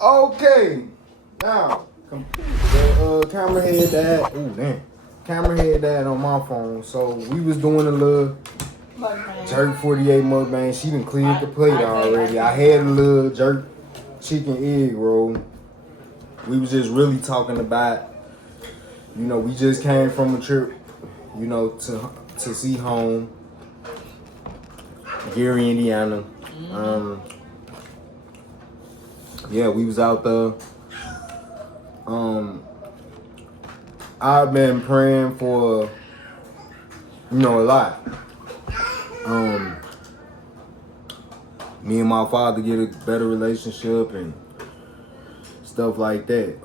Okay. Now, the camera had that. Ooh, damn. Camera had that on my phone. So we was doing a little jerk 48 mukbang. She done cleared the plate already. I had a little jerk chicken egg roll. We was just really talking about, you know, we just came from a trip, you know, to see home. Gary, Indiana. Yeah, we was out there. I've been praying for, you know, a lot. Me and my father get a better relationship and stuff like that.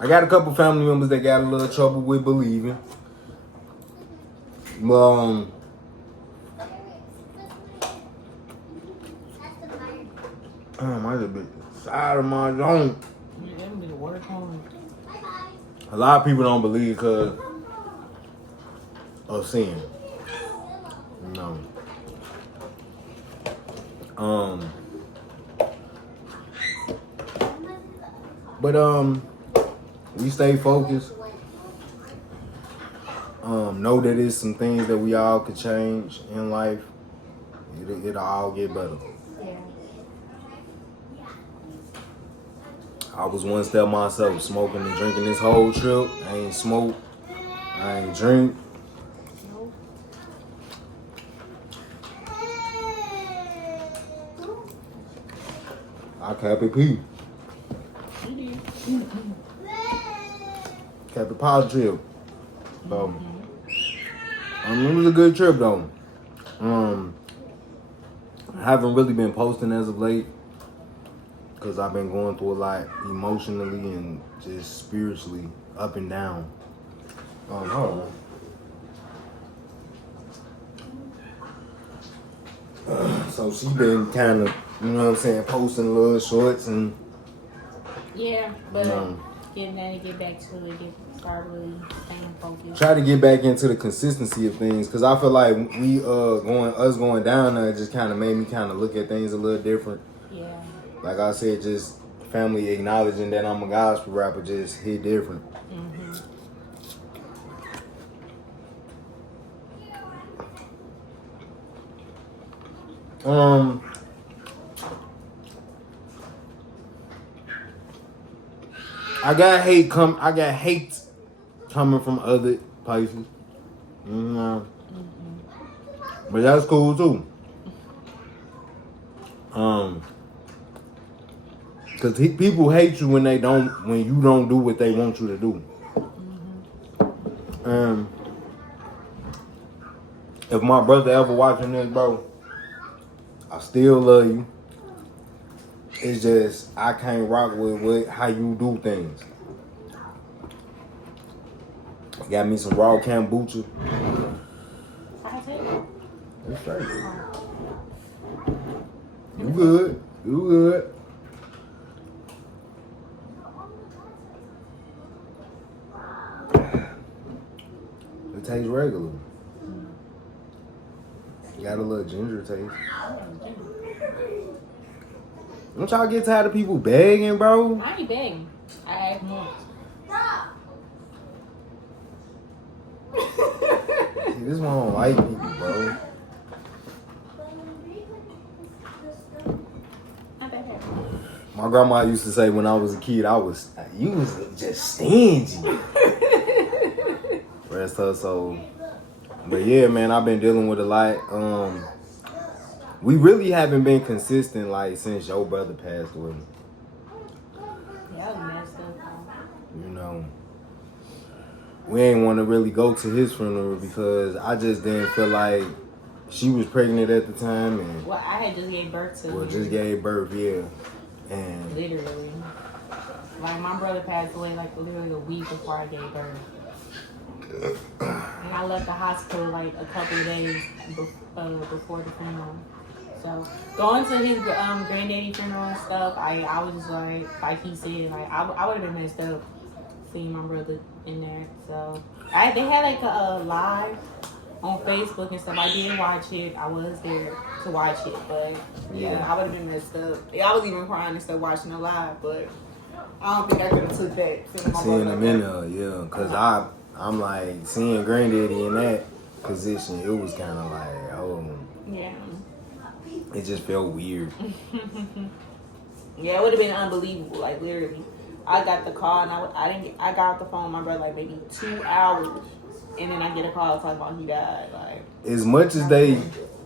I got a couple family members that got a little trouble with believing. But I just been side of my zone. A lot of people don't believe because of sin. No. But we stay focused. Know that it's some things that we all could change in life. It'll all get better. I was one step myself, smoking and drinking this whole trip. I ain't smoke. I ain't drink. I kept it P. Kept it positive. So, it was a good trip though. I haven't really been posting as of late because I've been going through a lot emotionally and just spiritually up and down. Hold on. So she been kind of, you know what I'm saying, posting little shorts and yeah, but getting that to get back to it, start really staying focused. Try to get back into the consistency of things because I feel like we going down there just kind of made me kind of look at things a little different. Yeah. Like I said, just family acknowledging that I'm a gospel rapper just hit different. I got hate coming from other places. But that's cool too. Cause people hate you when you don't do what they want you to do. If my brother ever watching this, bro, I still love you. It's just I can't rock with how you do things. Got me some raw kombucha. That's right. You good? You good? It tastes regular. Got a little ginger taste. Don't y'all get tired of people begging, bro? I ain't begging. I ask more. See, this one don't like people, bro. My grandma used to say when I was a kid, you was just stingy. Rest her soul. But yeah, man, I've been dealing with a lot. We really haven't been consistent like since your brother passed away. Yeah, I was messed up. You know, we ain't want to really go to his funeral because I just didn't feel like she was pregnant at the time. And well, I had just gave birth to. Well, just gave birth, yeah. And literally, like my brother passed away like literally a week before I gave birth. And I left the hospital like a couple of days before the funeral. So going to his granddaddy funeral and stuff, I was just like he said, like I would have been messed up seeing my brother in there. So they had like a live on Facebook and stuff. I did watch it. I was there. to watch it. But yeah, I would have been messed up. Yeah, I was even crying and stuff watching it live, but I don't think I could have took that. Seeing him in there, yeah, cause I'm like seeing Granddaddy in that position. It was kind of like, oh, yeah, it just felt weird. Yeah, it would have been unbelievable. Like literally, I got the call and I got off the phone with my brother like maybe 2 hours, and then I get a call talking about he died. Like as much as they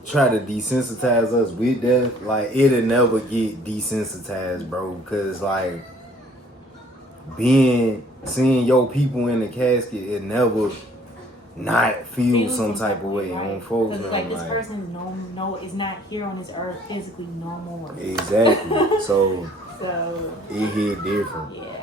try to desensitize us with death, like it'll never get desensitized, bro. Cause like seeing your people in the casket, it never not feel some type of way on folks. Because like this person is not here on this earth physically no more. Exactly. So it hit different. Yeah.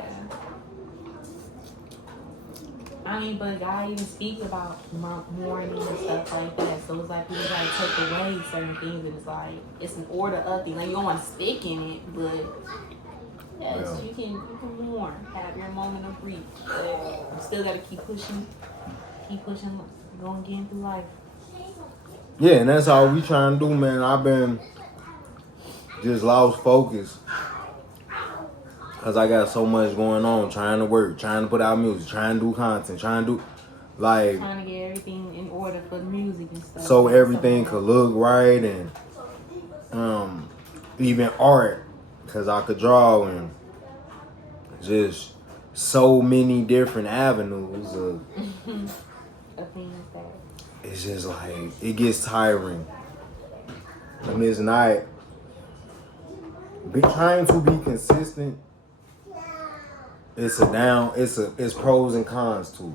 I mean, but God even speaks about mourning and stuff like that. So it's like people try to take away certain things, and it's like it's an order of things. Like you don't want to stick in it, but yes, you can mourn, have your moment of grief, but you still gotta keep pushing, going again through life. Yeah, and that's all we trying to do, man. I've been just lost focus. Cause I got so much going on, trying to work, trying to put out music, trying to do content, trying to get everything in order for the music and stuff. So everything could look right, and even art, cause I could draw, and just so many different avenues of things that it's just like it gets tiring. And it's not trying to be consistent. It's pros and cons to it.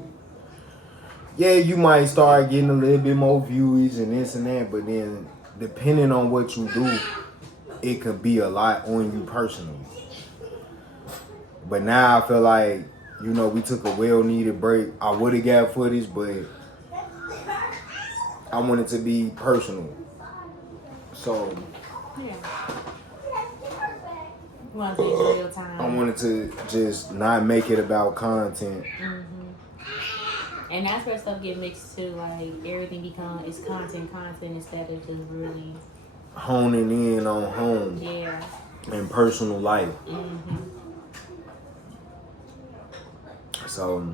Yeah, you might start getting a little bit more views and this and that, but then depending on what you do, it could be a lot on you personally. But now I feel like, we took a well-needed break. I would have got footage, but I want it to be personal. So yeah. Want to take real time. I wanted to just not make it about content. Mm-hmm. And that's where stuff get mixed too. Like everything it's content instead of just really honing in on home. Yeah. And personal life. Mm-hmm. So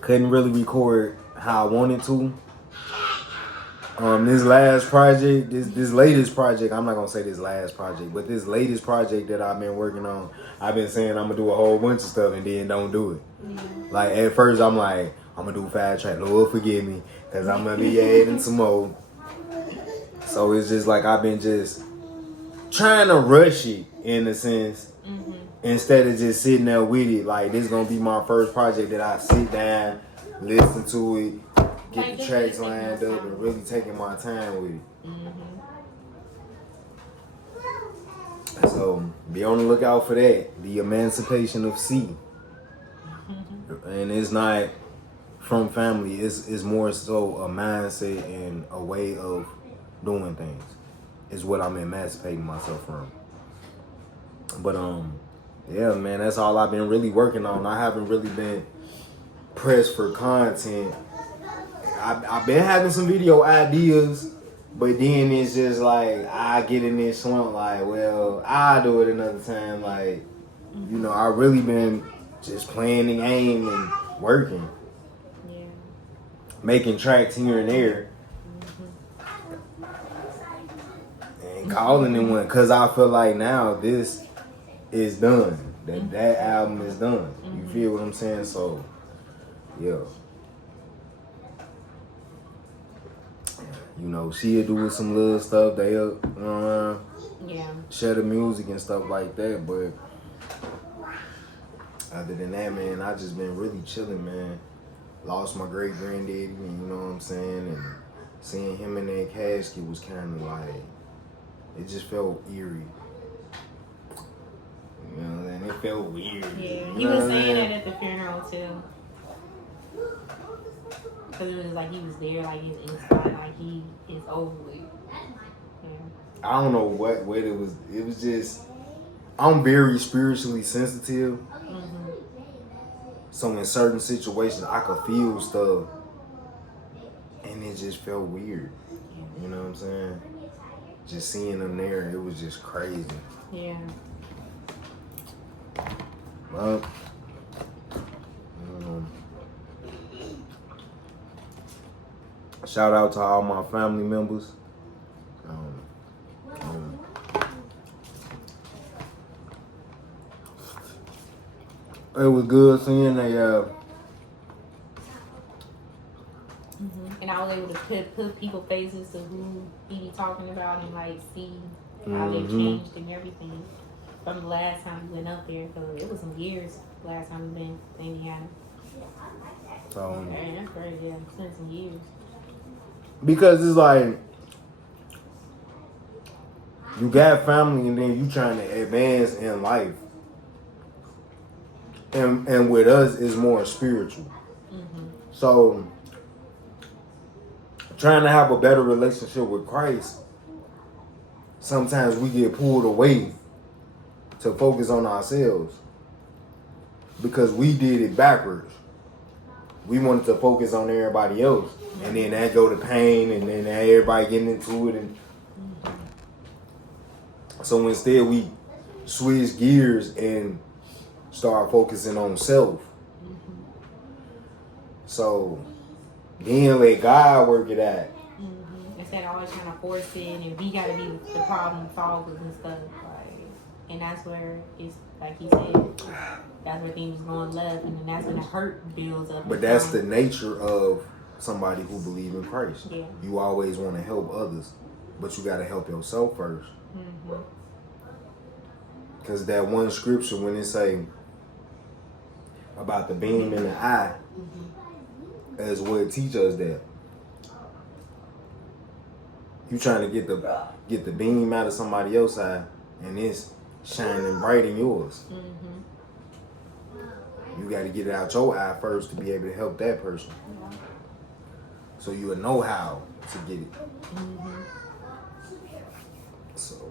couldn't really record how I wanted to. This last project, this latest project, I'm not gonna say this last project, but this latest project that I've been working on, I've been saying I'm gonna do a whole bunch of stuff and then don't do it. Mm-hmm. Like at first I'm like, I'm gonna do 5 track, Lord forgive me, cause I'm gonna be adding some more. So it's just like I've been just trying to rush it in a sense, mm-hmm. instead of just sitting there with it. Like this is gonna be my first project that I sit down, listen to it, get the tracks lined up, and really taking my time with it. Mm-hmm. So be on the lookout for that. The Emancipation of C. Mm-hmm. And it's not from family. It's more so a mindset and a way of doing things. Is what I'm emancipating myself from. But yeah, man, that's all I've been really working on. I haven't really been pressed for content. I've been having some video ideas, but then it's just like I get in this slump like, well, I'll do it another time. Like, I really been just playing the game and working. Yeah. Making tracks here and there. Mm-hmm. And calling it one, because I feel like now this is done. That album is done. Mm-hmm. You feel what I'm saying? So, yeah. She'll do some little stuff. They'll share the music and stuff like that. But other than that, man, I just been really chilling, man. Lost my great granddaddy, you know what I'm saying? And seeing him in that casket was kind of like, it just felt eerie. You know what I'm saying? It felt weird. Yeah, he was saying that at the funeral too. Because it was like he was there, like he's inside, like he is over with. Yeah. I don't know what it was. It was just, I'm very spiritually sensitive. Mm-hmm. So in certain situations, I could feel stuff. And it just felt weird. You know what I'm saying? just seeing them there, it was just crazy. Yeah. Well, shout out to all my family members. It was good seeing And I was able to put people faces to who he be talking about and like see how they changed and everything from the last time we went up there, because it was some years last time we been to Indiana. so Man, that's great. Yeah, it's been some years. because it's like you got family and then you trying to advance in life, and with us it's more spiritual. So trying to have a better relationship with Christ, sometimes we get pulled away to focus on ourselves because we did it backwards. We wanted to focus on everybody else, and then that go to pain, and then everybody getting into it, and so instead we switch gears and start focusing on self. So then let God work it out. Instead of always trying to force it and we gotta be the problem solvers and stuff. Like, and that's where it's like he said, that's where things going left, and then that's when the hurt builds up. But that's the nature of somebody who believes in Christ. Yeah. You always want to help others, but you got to help yourself first. Because that one scripture, when it say about the beam in the eye, is what teach us that. You trying to get the beam out of somebody else's eye, and it's shining bright in yours. You got to get it out your eye first to be able to help that person. So you will know how to get it. So,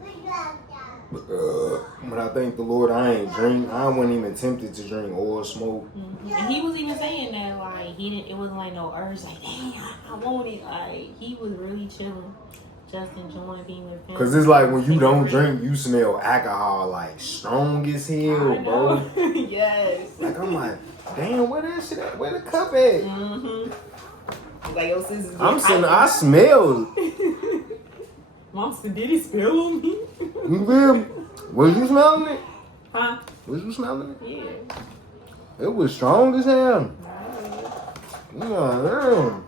but I thank the Lord I wasn't even tempted to drink or smoke. And he was even saying that, like, it wasn't like no urge, like, dang, I want it. Like, he was really chilling, just enjoying being with him. Because it's like when you don't drink, you smell alcohol like strong as hell, bro. Yes. Like, I'm like, damn, where that shit at? Where the cup at? Like, your sis is I smell. Mom said, did he spill on me? You feel me? Was you smelling it? Huh? Was you smelling it? Yeah. It was strong as hell. Yeah,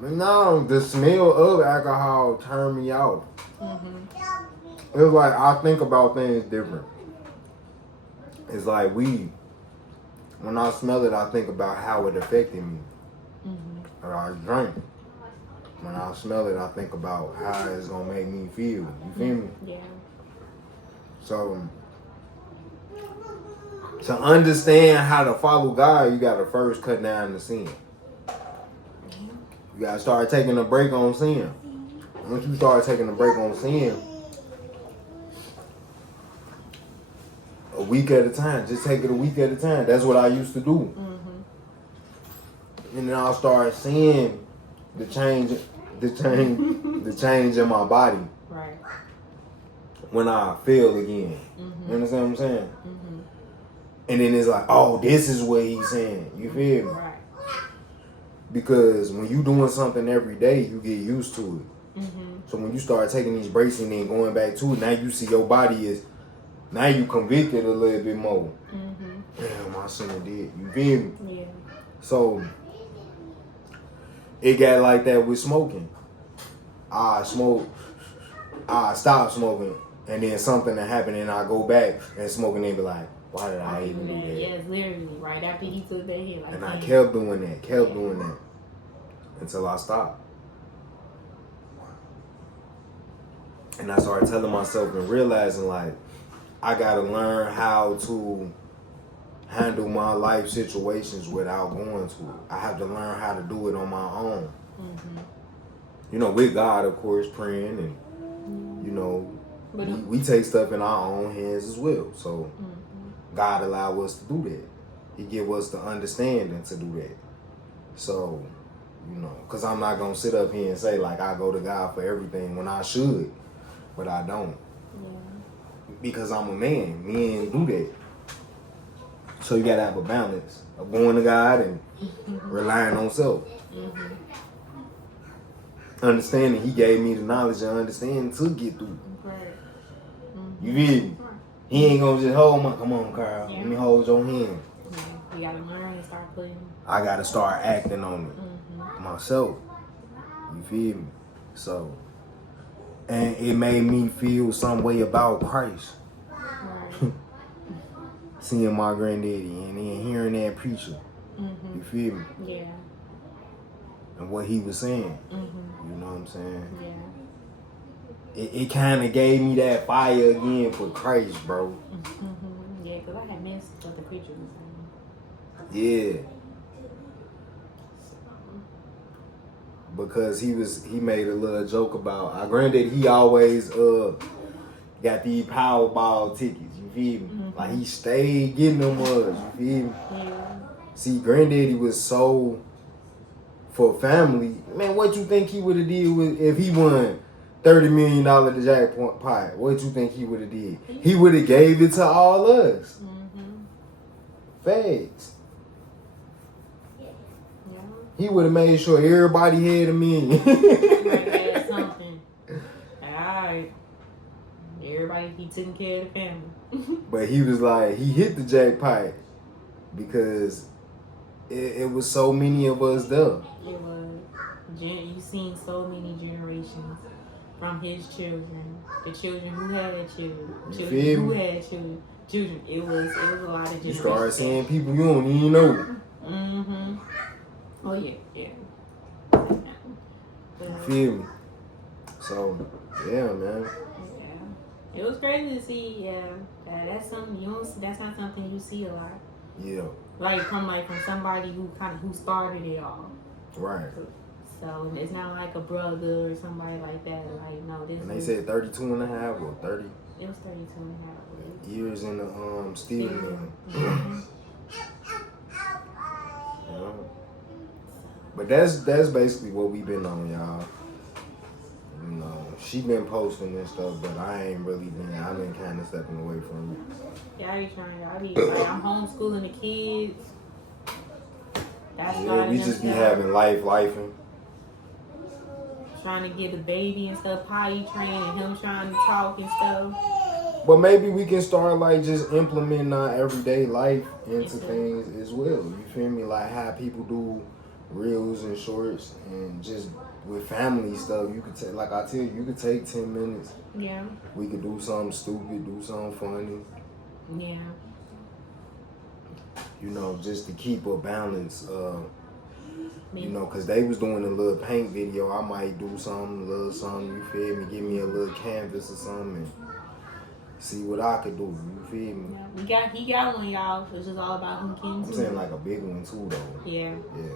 damn. No, the smell of alcohol turned me off. It was like, I think about things different. It's like when I smell it, I think about how it affected me. Or I drink. When I smell it, I think about how it's going to make me feel. You feel me? Yeah. So, to understand how to follow God, you got to first cut down the sin. You got to start taking a break on sin. Once you start taking a break on sin, a week at a time, just take it a week at a time. That's what I used to do. And then I'll start seeing the change in my body. Right. When I feel again. You understand what I'm saying? And then it's like, oh, this is what he's saying. You feel me? Right. Because when you doing something every day, you get used to it. So when you start taking these breaks and then going back to it, now you see your body is, now you convicted a little bit more. Damn, I shouldn't have did. You feel me? Yeah. So it got like that with smoking. I stop smoking, and then something that happened, and I go back and smoke, and they be like, why did I even do that? Yes, literally, right after he took that hit. Like, and I kept doing that, until I stopped. And I started telling myself and realizing, like, I gotta learn how to handle my life situations without going to it. I have to learn how to do it on my own. You know, with God, of course, praying, and you know, we take stuff in our own hands as well. So God allow us to do that. He give us the understanding to do that. So You know, because I'm not going to sit up here and say, like, I go to God for everything when I should, but I don't. Yeah. Because I'm a man. Men do that. So you got to have a balance of going to God and relying on self. Mm-hmm. Understanding He gave me the knowledge and understanding to get through. Right. Mm-hmm. You feel me? He ain't going to just hold my, come on, Carl, let me hold your hand. Yeah. You got to learn and start putting. I got to start acting on it myself. You feel me? So, and it made me feel some way about Christ. Right. Seeing my granddaddy and then hearing that preacher. Mm-hmm. You feel me? Yeah. And what he was saying. Mm-hmm. You know what I'm saying? Yeah. It kind of gave me that fire again for Christ, bro. Mm-hmm. Yeah, because I had missed what the preacher was saying. Yeah. Because he made a little joke about our granddaddy. He always got these Powerball tickets. You feel me? Mm-hmm. Like he stayed getting them mugs. You feel me? Yeah. See, granddaddy was so for family. Man, what you think he would have did with if he won $30 million the jackpot? What you think he would have did? He would have gave it to all us. Mm-hmm. Facts. Yeah. He would have made sure everybody had $1 million. Everybody had something. Alright. Everybody be taking care of the family. But he was like, he hit the jackpot because it was so many of us there. It was. You've seen so many generations from his children, the children who had children, children who had children. It was a lot of generations. You start seeing people you don't even know. Mm-hmm. Oh yeah. You feel me? So, yeah, man. Yeah. It was crazy to see. That's something you don't. That's not something you see a lot. Yeah. From somebody who started it all. Right. So it's not like a brother or somebody like that. Like no, this. And they said 32 and a half or 30. It was 32 and a half. Years in the steel mill. Mm-hmm. Yeah. But that's basically what we've been on, y'all. You know, she been posting and stuff, but I ain't really been. I've been kind of stepping away from it. Yeah, I be trying. I'm homeschooling the kids. Yeah, we just be having lifing. Trying to get the baby and stuff potty trained, and him trying to talk and stuff. But maybe we can start like just implementing our everyday life into things as well. You feel me? Like how people do reels and shorts and just with family stuff. You could take, like I tell you, you could take 10 minutes. Yeah. We could do something stupid, do something funny. Yeah. You know, just to keep a balance. You know, because they was doing a little paint video. I might do something, a little something, you feel me? Give me a little canvas or something and see what I could do, you feel me? Yeah. He got one, y'all. It's just all about him getting I'm saying like a big one too, though. Yeah. Yeah.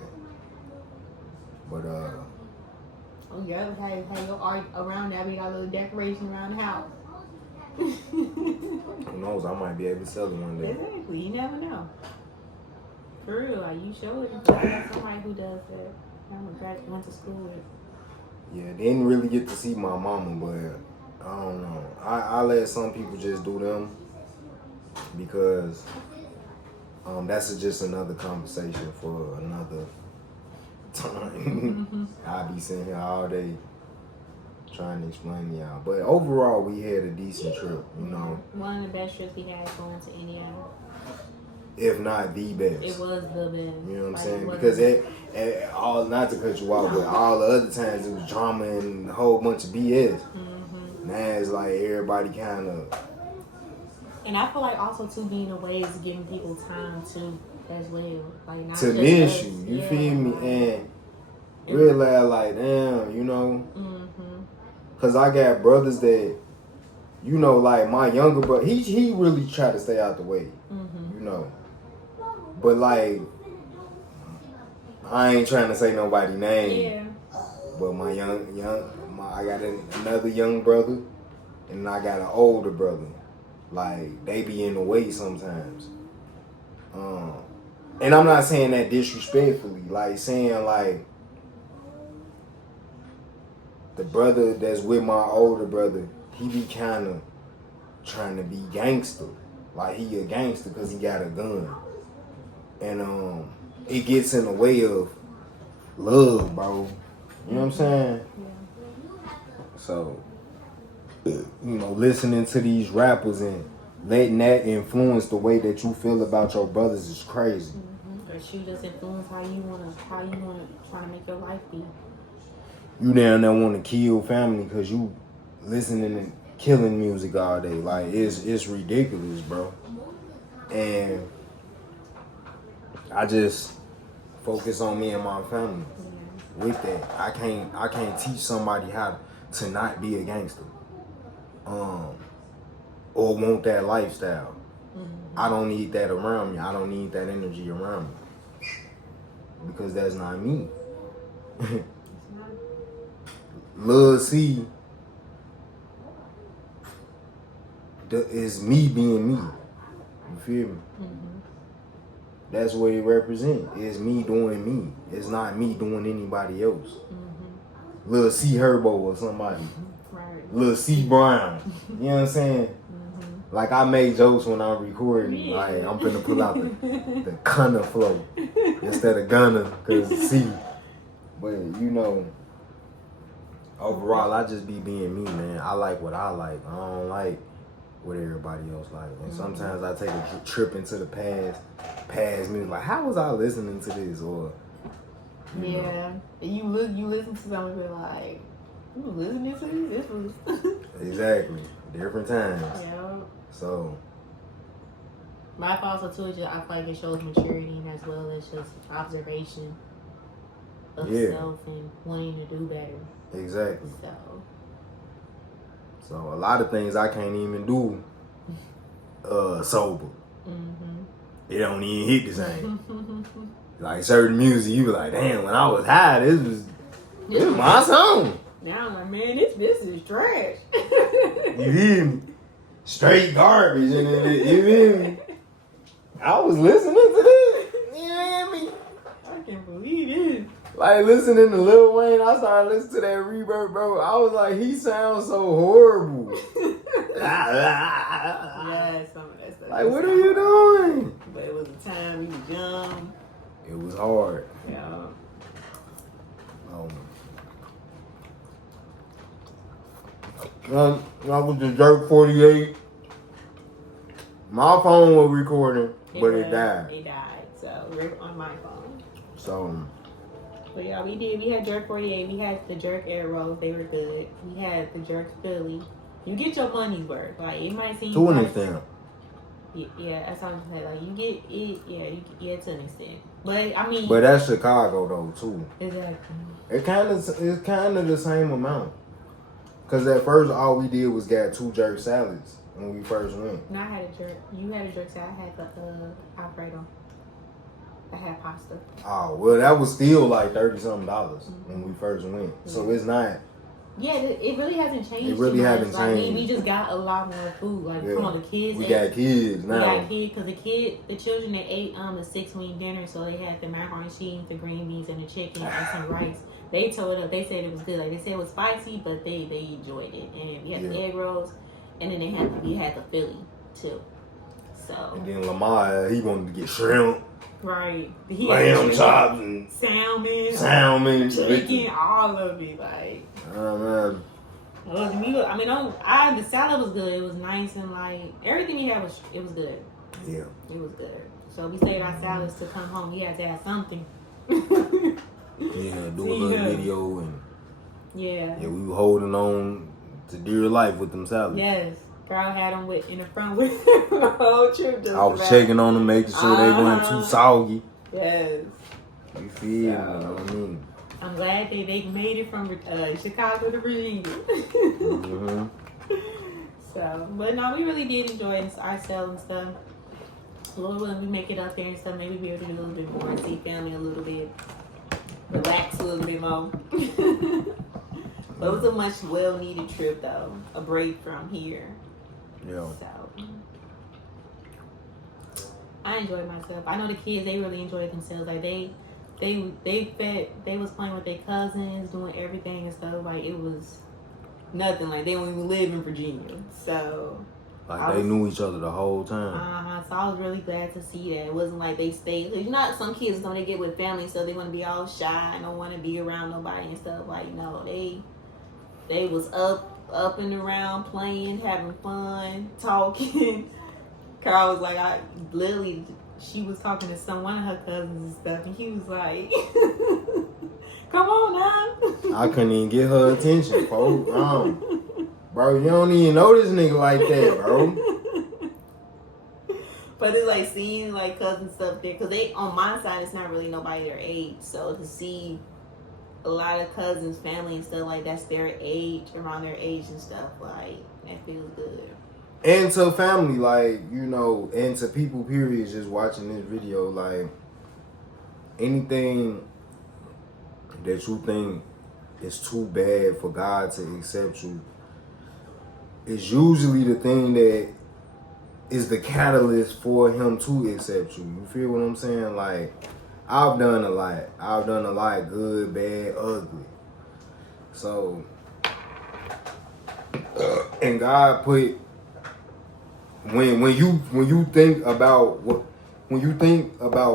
But, oh, yeah, have your art around that. We got a little decoration around the house. Who knows? I might be able to sell it one day. Exactly. You never know. For real, like you show it. I got somebody who does that. I went to school with. Yeah, didn't really get to see my mama, but I don't know. I let some people just do them because that's just another conversation for another time. I'll be sitting here all day trying to explain to y'all. But overall, we had a decent trip, you know. One of the best trips we had going to Indiana. If not the best. It was the best. You know what I'm saying? Because all, not to cut you off, but all the other times it was drama and a whole bunch of BS. Mm-hmm. Now it's like everybody kind of. And I feel like also too being a way is giving people time too as well. Like not to just miss us. you feel me? And realize like, damn, you know. Mm-hmm. Cause I got brothers that, you know, like my younger brother, he really tried to stay out the way. Mm-hmm. You know. But like, I ain't trying to say nobody's name. Yeah. But my I got another young brother, and I got an older brother. Like they be in the way sometimes. And I'm not saying that disrespectfully. Like saying like, the brother that's with my older brother, he be kind of trying to be gangster. Like, he a gangster because he got a gun. And it gets in the way of love, bro. You know what I'm saying? Yeah. So, listening to these rappers and letting that influence the way that you feel about your brothers is crazy. Or shoot us influence how you wanna try to make your life be. You down there want to kill family because you listening and killing music all day. Like, it's ridiculous, bro. And I just focus on me and my family. With that, I can't teach somebody how to not be a gangster, or want that lifestyle. I don't need that around me. I don't need that energy around me because that's not me. Lil C is me being me. You feel me? That's what it represents. It's me doing me. It's not me doing anybody else. Lil C Herbo or somebody. Right. Lil C Brown. You know what I'm saying? Like, I make jokes when I'm recording. Yeah. Like, I'm finna pull out the Gunna flow instead of Gunna, because C. But, overall, I just be being me, man. I like what I like. I don't like what everybody else like. And sometimes I take a trip into the past music. Like, how was I listening to this? Or you listen to something and be like, you listening to this? This was exactly. Different times. Yeah. So my also too is just, I feel like it shows maturity and as well as just observation of self and wanting to do better. Exactly. So a lot of things I can't even do sober. It don't even hit the same. Like, certain music, you be like, damn, when I was high, this was my song. Now I'm like, man, this is trash. You hear me? Straight garbage. And you hear me? I was listening to this. You hear me? I can't believe it. Like, listening to Lil Wayne, I started listening to that Reverb, bro. I was like, he sounds so horrible. Yeah, some of that stuff. Like, what are you doing? But it was a time you was young. It was hard. Yeah. I was the Jerk 48. My phone was recording, but it died. It died, so we're on my phone. So. But yeah, we did. We had Jerk 48. We had the Jerk Arrows. They were good. We had the Jerk Philly. You get your money's worth. Like, it might seem to an extent. Yeah, that's what I'm saying. Like, you get it. Yeah, to an extent. But I mean. But that's Chicago though too. Exactly. It's kind of the same amount. Cause at first all we did was get 2 jerk salads when we first went. No, I had a jerk. You had a jerk salad. I had the Alfredo. I had pasta. Oh well, that was still like $30-something when we first went. Yeah. So it's not. Yeah, it really hasn't changed. It really hasn't changed. We just got a lot more food. Like, come on, the kids. We got kids now. We got kids because the children they ate the 6-wing dinner, so they had the macaroni and cheese, the green beans, and the chicken and some rice. They told us, they said it was good. Like, they said it was spicy, but they enjoyed it. And we had the egg rolls, and then we had the Philly too. So. And then Lamar, he wanted to get shrimp. Right. Lamb chops and salmon, chicken, all of it. Like. Oh man. The salad was good. It was nice and like everything we had was good. Yeah. It was good. So we saved our salads to come home. We had to have something. Yeah, do a little video and yeah, we were holding on to dear life with them salads. Yes, Carl had them in the front with the whole trip. I was checking on them, making sure they weren't too soggy. Yes. You feel me? I mean, I'm glad they made it from Chicago to Virginia. So, but no, we really did enjoy ourselves and stuff. Lord willing, we make it up there and stuff. Maybe be able to do a little bit more and see family a little bit. Relax a little bit more. But it was a much well-needed trip, though. A break from here. Yeah. So, I enjoyed myself. I know the kids, they really enjoyed themselves. Like, they they was playing with their cousins, doing everything and stuff. Like, it was nothing. Like, they don't even live in Virginia. So like they knew each other the whole time. So I was really glad to see that. It wasn't like they stayed. Cause you know, some kids when they get with family, so they want to be all shy and don't want to be around nobody and stuff. Like, no, they was up and around, playing, having fun, talking. Carl was like, she was talking to one of her cousins and stuff, and he was like, "Come on now." I couldn't even get her attention, folks. Bro, you don't even know this nigga like that, bro. But it's like seeing like cousins stuff there, cause they on my side it's not really nobody their age, so to see a lot of cousins, family and stuff like that's their age, around their age and stuff, like that feels good. And to family, like, you know, and to people, period, just watching this video, like, anything that you think is too bad for God to accept you is usually the thing that is the catalyst for him to accept you. You feel what I'm saying? Like, I've done a lot. I've done a lot, good, bad, ugly. So, and God put, when you think about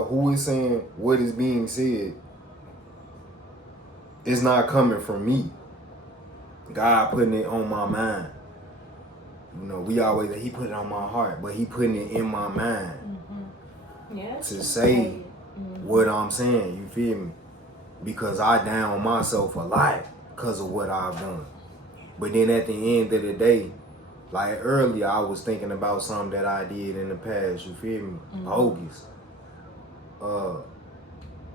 who is saying what is being said, it's not coming from me. God putting it on my mind. You know, he put it on my heart, but he putting it in my mind to say what I'm saying. You feel me? Because I down myself a lot because of what I've done. But then at the end of the day, like earlier, I was thinking about something that I did in the past. You feel me? Bogus,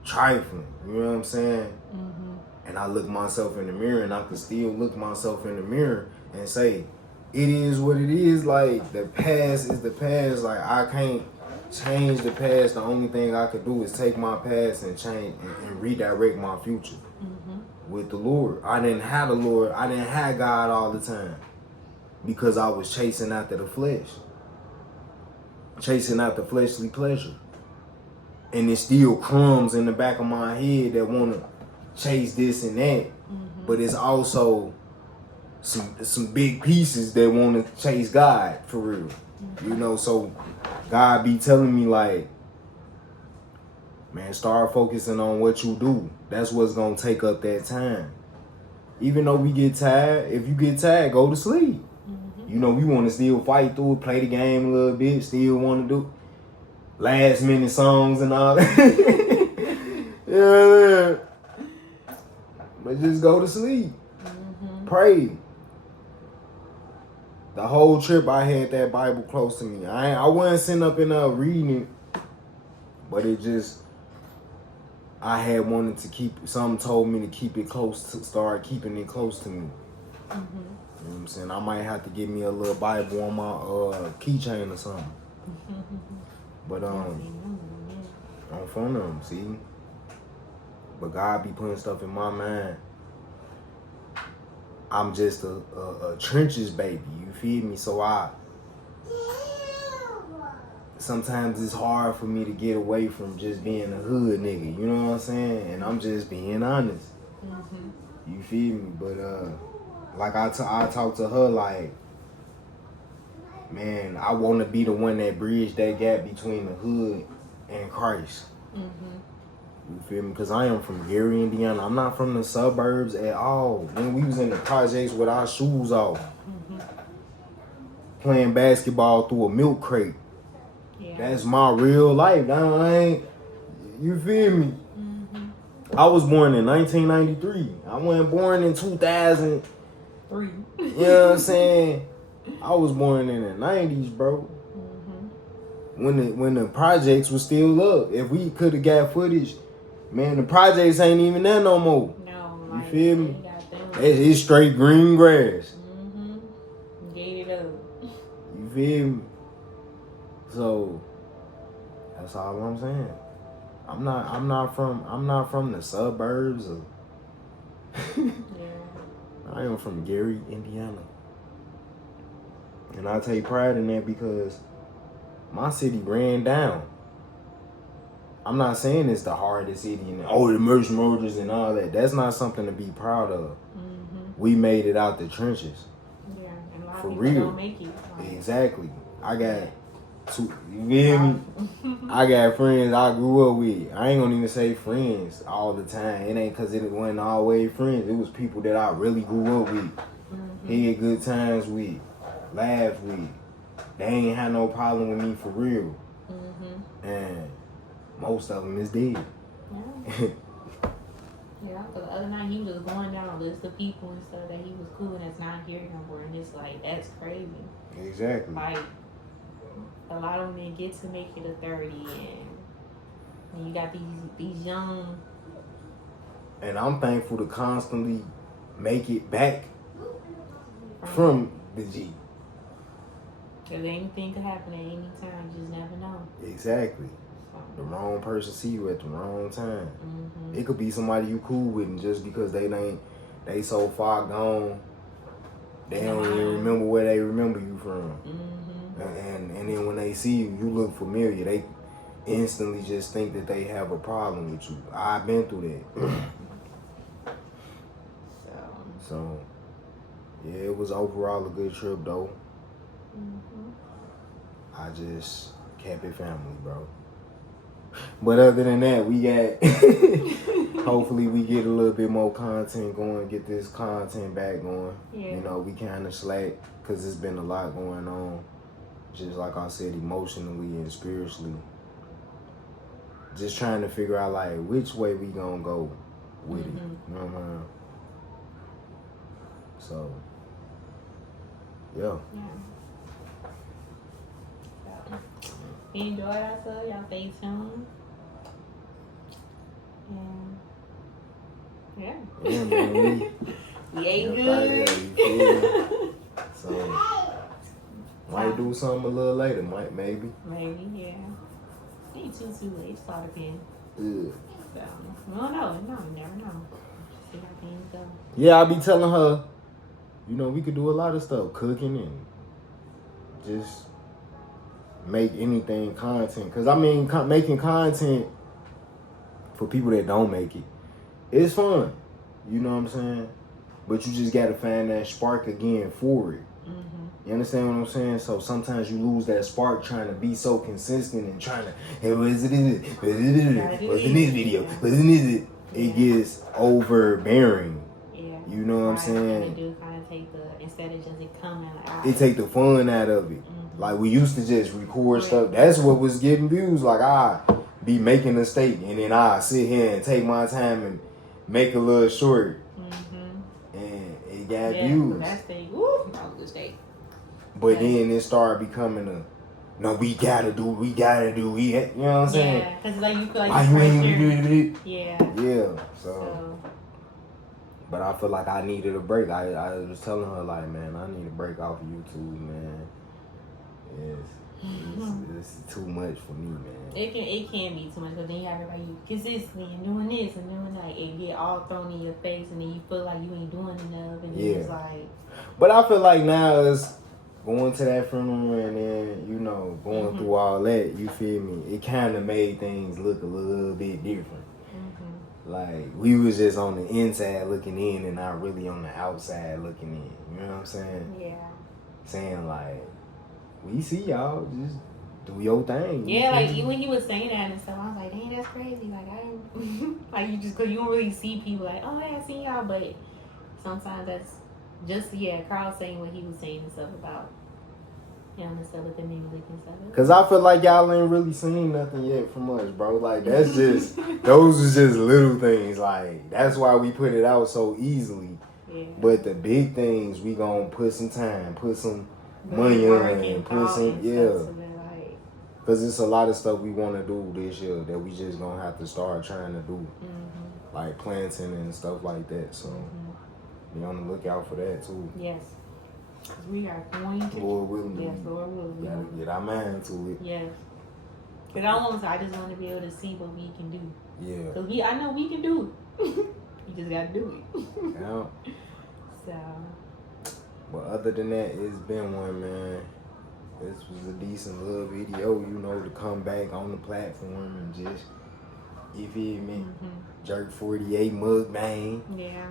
trifling. You know what I'm saying? And I look myself in the mirror, and I can still look myself in the mirror and say, it is what it is. Like, the past is the past. Like, I can't change the past. The only thing I could do is take my past and change and redirect my future with the Lord. I didn't have the Lord. I didn't have God all the time because I was chasing after the flesh, chasing after fleshly pleasure. And it's still crumbs in the back of my head that want to chase this and that, but it's also some big pieces that want to chase God for real. You know, so God be telling me, like, man, start focusing on what you do. That's what's gonna take up that time. Even though we get tired, if you get tired, go to sleep. You know, we want to still fight through it, play the game a little bit, still want to do last minute songs and all that. Yeah. But just go to sleep. Pray. The whole trip I had that Bible close to me. I wasn't sitting up in there reading it, but it just, I had wanted to keep, something told me to keep it close, to start keeping it close to me. You know what I'm saying? I might have to get me a little Bible on my keychain or something. But on phone them, see? But God be putting stuff in my mind. I'm just a trenches baby, you feel me? So sometimes it's hard for me to get away from just being a hood nigga, you know what I'm saying? And I'm just being honest. You feel me? But like I talk to her like, man, I want to be the one that bridge that gap between the hood and Christ. You feel me? Because I am from Gary, Indiana. I'm not from the suburbs at all. When we was in the projects with our shoes off, playing basketball through a milk crate. That's my real life. You feel me? I was born in 1993. I wasn't born in 2003. You know what I'm saying? I was born in the 90s, bro. When the projects was still up. If we could have got footage, man, the projects ain't even there no more. No, you feel me? It's straight green grass. Gated up. You feel me? So that's all I'm saying. I'm not from the suburbs of I am from Gary, Indiana. And I take pride in that because my city ran down. I'm not saying it's the hardest city and the merch murders and all that. That's not something to be proud of. We made it out the trenches. Yeah, and a lot for of people real. don't make it. Like, exactly. I got two. You feel me? I got friends I grew up with. I ain't gonna even say friends all the time. It ain't because it wasn't always friends. It was people that I really grew up with. Had good times with, laughed with. They ain't had no problem with me for real. And most of them is dead. Yeah. Yeah, because the other night he was going down a list of people and stuff that he was cool and that's not here no more. And it's like, that's crazy. Exactly. Like, a lot of them didn't get to make it to 30 and you got these young. And I'm thankful to constantly make it back from the G. Because anything could happen at any time, you just never know. Exactly. The wrong person see you at the wrong time. It could be somebody you cool with, and just because they so far gone, they don't even remember where they remember you from. And then when they see you, you look familiar. They instantly just think that they have a problem with you. I've been through that. So yeah, it was overall a good trip though. I just kept it family, bro. But other than that, we got hopefully we get a little bit more content going, get this content back going. You know, we kind of slack because it's been a lot going on. Just like I said, emotionally and spiritually. Just trying to figure out like which way we gonna go with it. You know what I mean? So, yeah. Enjoy ourselves, y'all stay tuned. And yeah, man, we ate good. So might do something a little later, maybe. Maybe, yeah. Ain't too late. It's all depends. Yeah. So, we don't know. No, you never know. See how things go. Yeah, I be telling her, you know, we could do a lot of stuff, cooking and just make anything content. Cause I mean, making content for people that don't make it, it's fun. You know what I'm saying? But you just gotta find that spark again for it. You understand what I'm saying? So sometimes you lose that spark trying to be so consistent and trying to, hey, what's in this video? What's in this? It gets overbearing. Yeah. You know what I'm saying? It do kind of take instead of just it coming out. It take the fun out of it. Like we used to just record stuff. That's what was getting views. Like I be making a steak and then I sit here and take my time and make a little short. And it got views. That steak, woo, that was a good steak. But then it started becoming we gotta do, you know what I'm saying? Yeah, because like you feel like pressure. Yeah, so. But I feel like I needed a break. I was telling her like, man, I need a break off of YouTube, man. It's too much for me, man. It can be too much, but then you have everybody consistently and doing this and doing that. It get all thrown in your face, and then you feel like you ain't doing enough, and then it's like. But I feel like now it's going to that funeral and then, you know, going through all that, you feel me? It kind of made things look a little bit different. Like, we was just on the inside looking in and not really on the outside looking in. You know what I'm saying? Yeah. Saying, like, we see y'all, just do your thing. Yeah, like, when he was saying that and stuff, I was like, dang, that's crazy. Like, I ain't, like, you just, because you don't really see people like, oh, yeah, I see y'all, but sometimes that's just, Carl saying what he was saying and stuff about him and stuff with the music and stuff. Because I feel like y'all ain't really seen nothing yet from us, bro. Like, that's just, those was just little things. Like, that's why we put it out so easily. Yeah. But the big things, we gonna put some time, put some money on, and put some, Because it's a lot of stuff we want to do this year that we just gonna have to start trying to do. Like planting and stuff like that. So, be on the lookout for that, too. Yes. We are going to. Lord willing. Yes, Lord willing. We gotta get our mind to it. Yes. But I just want to be able to see what we can do. Yeah. Because I know we can do it. You just got to do it. Yeah. So. But other than that, it's been one, man. This was a decent little video, you know, to come back on the platform and just You feel me? Jerk 48 Mukbang. Yeah.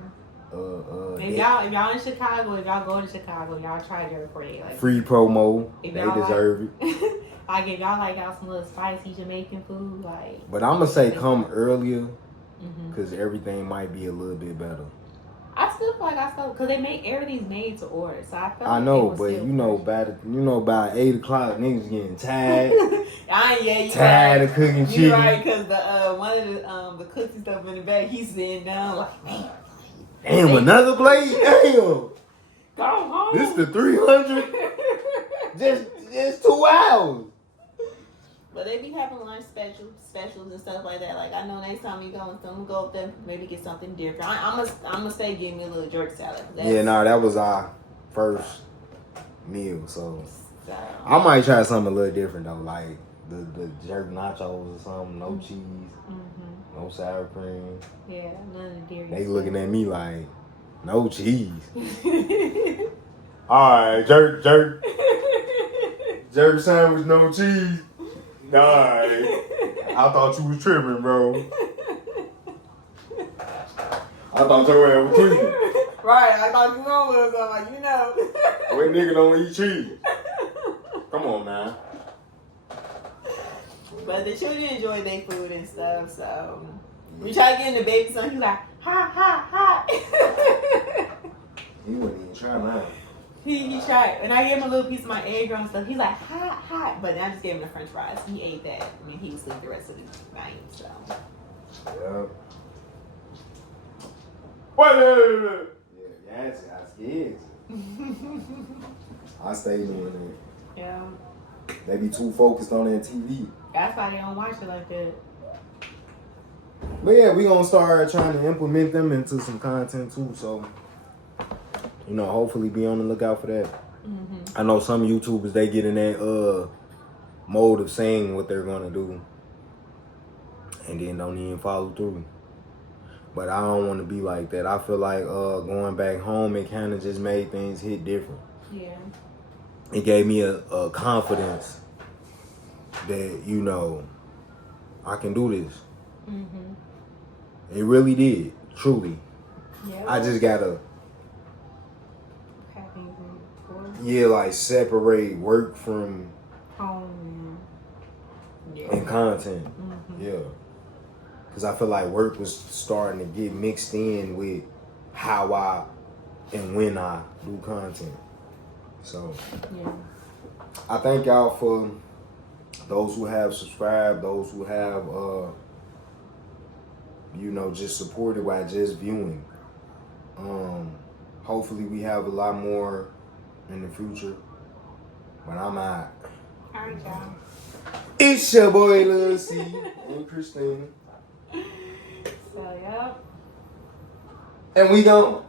If y'all in Chicago, if y'all go to Chicago, y'all try Jerk 48. Like, free promo. They like, deserve it. Like if y'all like got some little spicy Jamaican food, like. But I'm gonna say come earlier, cause everything might be a little bit better. I still feel like cause they make everything's made to order, so I feel like I know, but by 8 o'clock, niggas getting tired. Tired of cooking chicken. You right, cause the one of the cooks and stuff in the back, he's sitting down like, damn, another plate, damn. Go home. This the 300. just 2 hours. But they be having lunch specials and stuff like that. Like I know next time you go, and go up there, maybe get something different. I'm gonna say give me a little jerk salad. That was our first meal, so I might try something a little different though, like the jerk nachos or something. No cheese, no sour cream. Yeah, none of the dairy. They looking at me like, no cheese. All right, jerk sandwich, no cheese. Alright. I thought you was tripping, bro. I thought your ass was tweaking. Right, I thought you wrong with us. I'm like, you know. What nigga don't eat cheese? Come on, man. But the children enjoy their food and stuff, so we try to get in the baby son. He's like, hot. He wouldn't even try mine. He tried, and I gave him a little piece of my egg roll and stuff. He's like, hot, but I just gave him the French fries. He ate that, and then he was sleeping the rest of the night. So. Yep. Wait. Yeah, I scared. I stay doing it. Yeah. They be too focused on their TV. That's why they don't watch it like that. But yeah, we gonna start trying to implement them into some content too. So. Hopefully be on the lookout for that. I know some YouTubers, they get in that mode of saying what they're gonna do and then don't even follow through. But I don't want to be like that. I feel like going back home, it kind of just made things hit different. Yeah. It gave me a confidence that, I can do this. It really did, truly. Yeah. I just gotta separate work from home and content. Yeah. Because I feel like work was starting to get mixed in with how I and when I do content. So, I thank y'all for those who have subscribed, those who have, just supported by just viewing. Hopefully we have a lot more in the future. But I'm out. Alright, y'all. It's your boy Lil C and Christina. So, yep. And we gone.